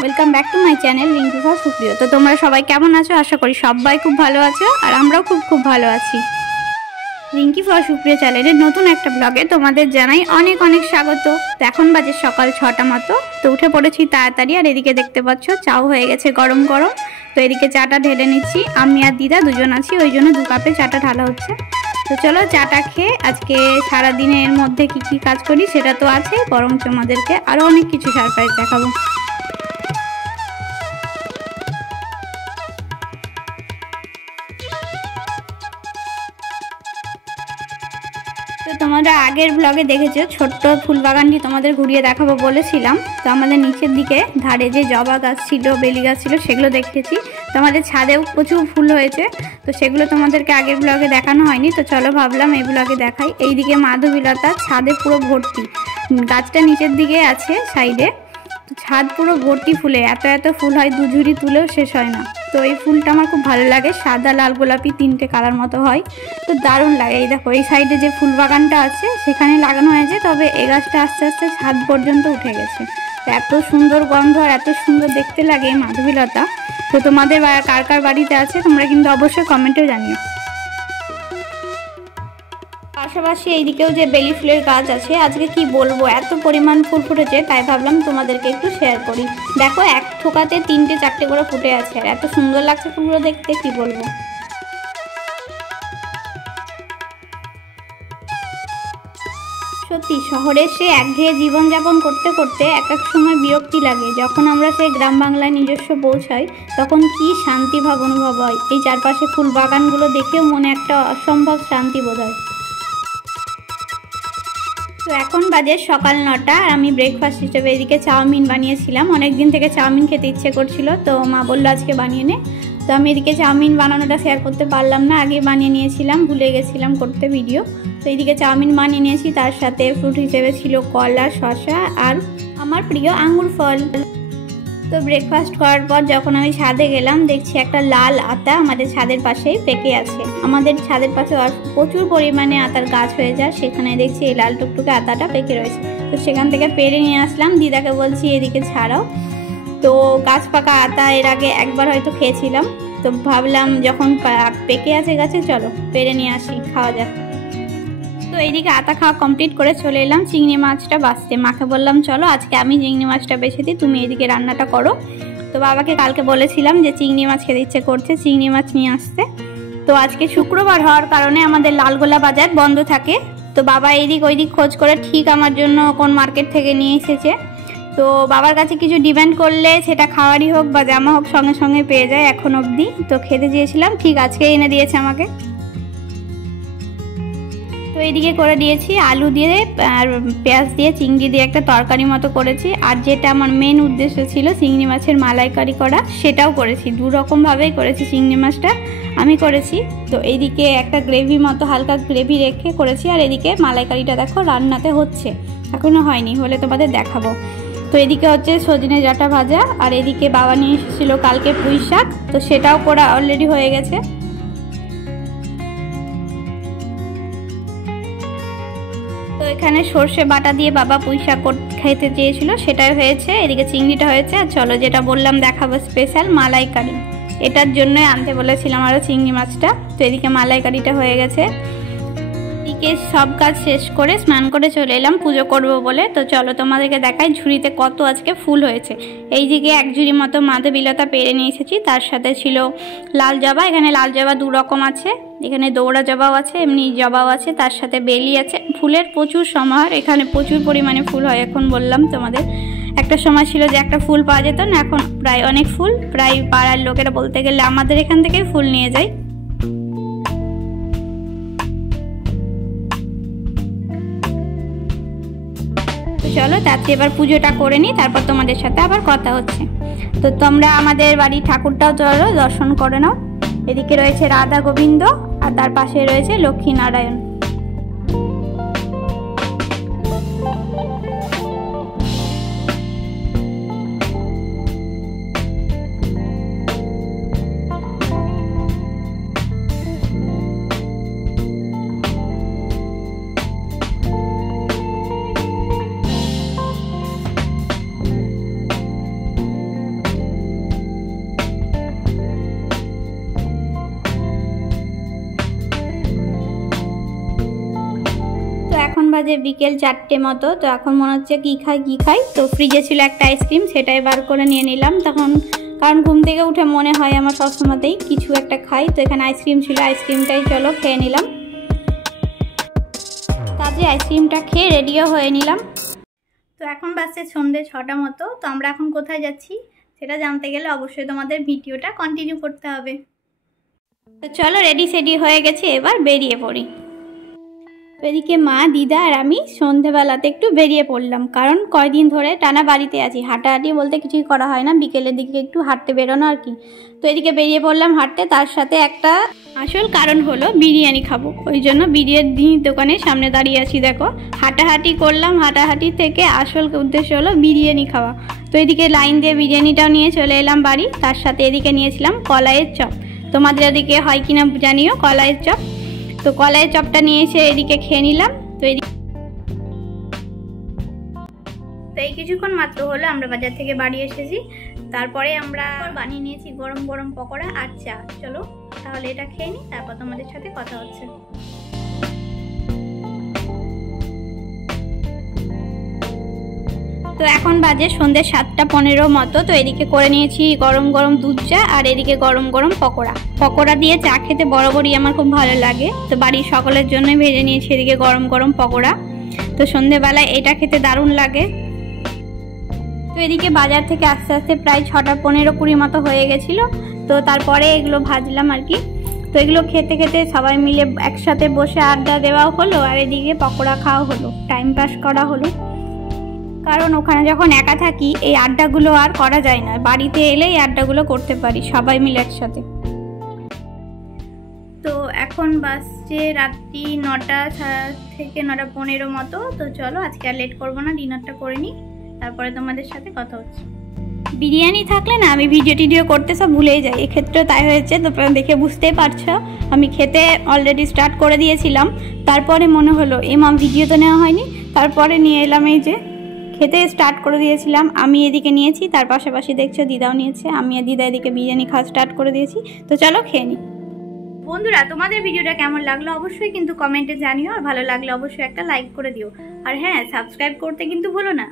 Welcome back to my channel Rinki for সুপ্রিয়। তো তোমরা সবাই কেমন আছো? আশা করি সবাই খুব ভালো আছো, আর আমরাও খুব ভালো আছি। রিঙ্কি ফর সুপ্রিয় চ্যানেলের নতুন একটা ব্লগে তোমাদের জানাই অনেক অনেক স্বাগত। তো এখন বাজে সকাল 6টা মতো। তো উঠে পড়েছি তাড়াতাড়ি, আর এদিকে দেখতে পাচ্ছ চাও হয়ে গেছে গরম গরম। তো এদিকে চাটা ঢেলে নিচ্ছি। আমি আর দিদা দুজন আছি, ওই জন্য 2 কাপে চাটা ঢালা হচ্ছে। তো চলো চাটা খেয়ে আজকে সারাদিনের মধ্যে কি কাজ করি সেটা তো আছে, বরং তোমাদেরকে আরও অনেক কিছু সারপ্রাইজ দেখাবো। তো তোমরা আগের ব্লগে দেখেছো ছোট্ট ফুল বাগানটি তোমাদের ঘুরিয়ে দেখাবো বলেছিলাম। তো আমাদের নিচের দিকে ধারে যে জবা গাছ ছিল, বেলি গাছ ছিল, সেগুলো দেখেছি। তো আমাদের ছাদেও প্রচুর ফুল হয়েছে, তো সেগুলো তোমাদেরকে আগের ব্লগে দেখানো হয়নি। তো চলো ভাবলাম এই ব্লগে দেখাই। এইদিকে মাধবীলতা ছাদে পুরো ভর্তি, গাছটা নিচের দিকে আছে সাইডে। তো ছাদ পুরো ভর্তি ফুলে, এত ফুল হয় 2 ঝুড়ি তুলেও শেষ হয় না। তো এই ফুলটা আমার খুব ভালো লাগে, সাদা লাল গোলাপি 3টে কালার মতো হয়, তো দারুণ লাগে। এই দেখো এই সাইডে যে ফুল বাগানটা আছে সেখানে লাগানো হয়েছে, তবে এই গাছটা আস্তে আস্তে ছাদ পর্যন্ত উঠে গেছে। তো এত সুন্দর গন্ধ আর এত সুন্দর দেখতে লাগে মাধবীলতা। তো তোমাদের কার কার বাড়িতে আছে তোমরা কিন্তু অবশ্যই কমেন্টে জানিও। পাশাপাশি এইদিকেও যে বেলি ফুলের গাছ আছে, আজকে কি বলবো, এত পরিমাণ ফুল ফুটেছে, তাই ভাবলাম তোমাদেরকে একটু শেয়ার করি। দেখো এক থোকাতে 3টে 4টে করে ফুটে আছে, আর এত সুন্দর লাগছে ফুলগুলো দেখতে, কি বলবো। সত্যি শহরে সে একঘেয়ে জীবনযাপন করতে করতে এক সময় বিরক্তি লাগে। যখন আমরা সেই গ্রাম বাংলায় নিজস্ব পৌঁছাই তখন কি শান্তিভাব অনুভব হয়। এই চারপাশে ফুল বাগানগুলো দেখেও মনে একটা অসম্ভব শান্তি বোধ হয়। তো এখন বাজে সকাল 9টা, আর আমি ব্রেকফাস্ট হিসেবে এদিকে চাউমিন বানিয়েছিলাম। অনেক দিন থেকে চাউমিন খেতে ইচ্ছে করছিল, তো মা বললো আজকে বানিয়ে নে। তো আমি এদিকে চাউমিন বানানোটা শেয়ার করতে পারলাম না, আগে বানিয়ে নিয়েছিলাম, ভুলে গেছিলাম করতে ভিডিও। তো এদিকে চাউমিন বানিয়ে নিয়েছি, তার সাথে ফ্রুট হিসেবে ছিল কলা, শসা আর আমার প্রিয় আঙ্গুর ফল। তো ব্রেকফাস্ট করার পর যখন আমি ছাদে গেলাম, দেখছি একটা লাল আতা আমাদের ছাদের পাশেই পেকে আছে। আমাদের ছাদের পাশে প্রচুর পরিমাণে আতার গাছ হয়ে যায়, সেখানে দেখছি এই লাল টুকটুকে আতাটা পেকে রয়েছে। তো সেখান থেকে পেরে নিয়ে আসলাম, দিদাকে বলছি এদিকে ছাড়াও। তো গাছ পাকা আতা এর আগে একবার হয়তো খেয়েছিলাম, তো ভাবলাম যখন পেকে আছে গাছে চলো পেরে নিয়ে আসি, খাওয়া যাক। তো এইদিকে আতা খাওয়া কমপ্লিট করে চলে এলাম চিংড়ি মাছটা বাছতে। মাকে বললাম চলো আজকে আমি চিংড়ি মাছটা বেছে দিই, তুমি এইদিকে রান্নাটা করো। তো বাবাকে কালকে বলেছিলাম যে চিংড়ি মাছ খেতে ইচ্ছে করছে, চিংড়ি মাছ নিয়ে আসতে। তো আজকে শুক্রবার হওয়ার কারণে আমাদের লালগোলা বাজার বন্ধ থাকে। তো বাবা এইদিক ওইদিক খোঁজ করে ঠিক আমার জন্য কোন মার্কেট থেকে নিয়ে এসেছে। তো বাবার কাছে কিছু ডিমান্ড করলে সেটা খাওয়ারই হোক বা জামা হোক সঙ্গে সঙ্গে পেয়ে যায় এখন অবধি। তো খেতে চেয়েছিলাম, ঠিক আজকে এনে দিয়েছে আমাকে। তো এইদিকে করে দিয়েছি আলু দিয়ে আর পেঁয়াজ দিয়ে চিংড়ি দিয়ে একটা তরকারি মতো করেছি। আর যেটা আমার মেন উদ্দেশ্য ছিল চিংড়ি মাছের মালাইকারি করা, সেটাও করেছি। 2 রকমভাবেই করেছি চিংড়ি মাছটা আমি করেছি। তো এইদিকে একটা গ্রেভি মতো হালকা গ্রেভি রেখে করেছি, আর এদিকে মালাইকারিটা দেখো রান্নাতে হচ্ছে, এখনও হয়নি, হলে তোমাদের দেখাবো। তো এদিকে হচ্ছে সজনে ডাঁটা ভাজা, আর এদিকে বাবা নিয়ে এসেছিলো কালকে পুঁই শাক, তো সেটাও করা অলরেডি হয়ে গেছে। তো এখানে সর্ষে বাটা দিয়ে বাবা পুঁই শাক খেতে চেয়েছিল, সেটাই হয়েছে। এদিকে চিংড়িটা হয়েছে, আর চলো যেটা বললাম দেখাবো স্পেশাল মালাইকারি, এটার জন্যই আনতে বলেছিলাম আরও চিংড়ি মাছটা। তো এদিকে মালাইকারিটা হয়ে গেছে। এদিকে সব কাজ শেষ করে স্নান করে চলে এলাম পুজো করবো বলে। তো চলো তোমাদেরকে দেখাই ঝুড়িতে কত আজকে ফুল হয়েছে। এইদিকে 1 ঝুড়ি মতো মাধবীলতা পেরে নিয়ে এসেছি, তার সাথে ছিল লাল জবা। এখানে লাল জবা 2 রকম আছে, এখানে দৌড়া জবাও আছে, এমনি জবাও আছে, তার সাথে বেলি আছে। ফুলের প্রচুর সমাহার, এখানে প্রচুর পরিমাণে ফুল হয়। এখন বললাম তোমাদের, একটা সময় ছিল যে একটা ফুল পাওয়া যেত না, এখন প্রায় অনেক ফুল, প্রায় পাড়ার লোকেরা বলতে গেলে আমাদের এখান থেকেই ফুল নিয়ে যায়। চলো তাতে এবার পুজোটা করে নিই, তারপর তোমাদের সাথে আবার কথা হচ্ছে। তো তোমরা আমাদের বাড়ির ঠাকুরটাও চলো দর্শন করে নাও। এদিকে রয়েছে রাধা গোবিন্দ, আর তার পাশে রয়েছে লক্ষ্মী নারায়ণ। বাজে বিকেল 4টে মতো। তো এখন মনে হচ্ছে কী খাই। তো ফ্রিজে ছিল একটা আইসক্রিম, সেটাই বার করে নিয়ে নিলাম। তখন কারণ ঘুম থেকে উঠে মনে হয় আমার সবসময়তেই কিছু একটা খাই। তো এখানে আইসক্রিম ছিল, আইসক্রিমটাই চলো খেয়ে নিলাম। কাজে আইসক্রিমটা খেয়ে রেডিও হয়ে নিলাম। তো এখন বাজছে সন্ধ্যে 6টা মতো। তো আমরা এখন কোথায় যাচ্ছি সেটা জানতে গেলে অবশ্যই তোমাদের ভিডিওটা কন্টিনিউ করতে হবে। তো চলো রেডি হয়ে গেছে, এবার বেরিয়ে পড়ি। এদিকে মা, দিদা আর আমি সন্ধেবেলাতে একটু বেরিয়ে পড়লাম, কারণ কয়দিন ধরে টানা বাড়িতে আছি, হাঁটাহাঁটি বলতে কিছুই করা হয় না, বিকেলের দিকে একটু হাঁটতে বেরোনো আর কি। তো এদিকে বেরিয়ে পড়লাম হাঁটতে, তার সাথে একটা আসল কারণ হলো বিরিয়ানি খাবো। ওই জন্য বিরিয়ানি দোকানের সামনে দাঁড়িয়ে আছি। দেখো হাঁটাহাঁটি করলাম, হাঁটাহাঁটি থেকে আসল উদ্দেশ্য হলো বিরিয়ানি খাওয়া। তো এদিকে লাইন দিয়ে বিরিয়ানিটাও নিয়ে চলে এলাম বাড়ি। তার সাথে এদিকে নিয়েছিলাম কলাইয়ের চপ। তোমাদের এদিকে হয় কিনা জানিও কলাইয়ের চপ। তো কলাইয়ের চপটা নিয়ে এসে এদিকে খেয়ে নিলাম। তো এই কিছুক্ষণ মাত্র হলো আমরা বাজার থেকে বাড়ি এসেছি। তারপরে আমরা বানিয়ে নিয়েছি গরম গরম পকোড়া আর চা। চলো তাহলে এটা খেয়ে নিই, তারপর তোমাদের সাথে কথা হচ্ছে। তো এখন বাজে সন্ধ্যে 7টা 15 মতো। তো এদিকে করে নিয়েছি গরম গরম দুধ চা, আর এদিকে গরম গরম পকোড়া দিয়ে চা খেতে বরাবরই আমার খুব ভালো লাগে। তো বাড়ির সকলের জন্যই ভেজে নিয়েছি এদিকে গরম গরম পকোড়া। তো সন্ধ্যেবেলায় এটা খেতে দারুণ লাগে। তো এদিকে বাজার থেকে আস্তে আস্তে প্রায় 6টা 15-20 মতো হয়ে গেছিলো। তো তারপরে এগুলো ভাজলাম আর কি। তো এগুলো খেতে খেতে সবাই মিলে একসাথে বসে আড্ডা দেওয়াও হলো, আর এদিকে পকোড়া খাওয়া হলো, টাইম পাস করা হলো। কারণ ওখানে যখন একা থাকি এই আড্ডাগুলো আর করা যায় না, বাড়িতে এলে এই আড্ডাগুলো করতে পারি সবাই মিলে একসাথে। তো এখন বাজছে রাত্রি 9টা থেকে 9টা 15 মতো। তো চলো আজকে আর লেট করবো না, ডিনারটা করে নিই, তারপরে তোমাদের সাথে কথা হচ্ছে। বিরিয়ানি থাকলে না আমি ভিডিও করতে সব ভুলেই যাই, এক্ষেত্রে তাই হয়েছে। তোমরা দেখে বুঝতেই পারছো আমি খেতে অলরেডি স্টার্ট করে দিয়েছিলাম। তারপরে মনে হলো ভিডিও তো নেওয়া হয়নি, তারপরে নিয়ে এলাম। এই যে খেতে স্টার্ট করে দিয়েছিলাম, আমি এদিকে নিয়েছি, তার পাশাপাশি দেখছো দিদাও নিয়েছে, আমি আর দিদা এদিকে বিরিয়ানি খাওয়া স্টার্ট করে দিয়েছি। তো চলো খেয়ে নিই। বন্ধুরা তোমাদের ভিডিওটা কেমন লাগলো অবশ্যই কিন্তু কমেন্টে জানিও, আর ভালো লাগলে অবশ্যই একটা লাইক করে দিও, আর হ্যাঁ সাবস্ক্রাইব করতে কিন্তু ভুলো না।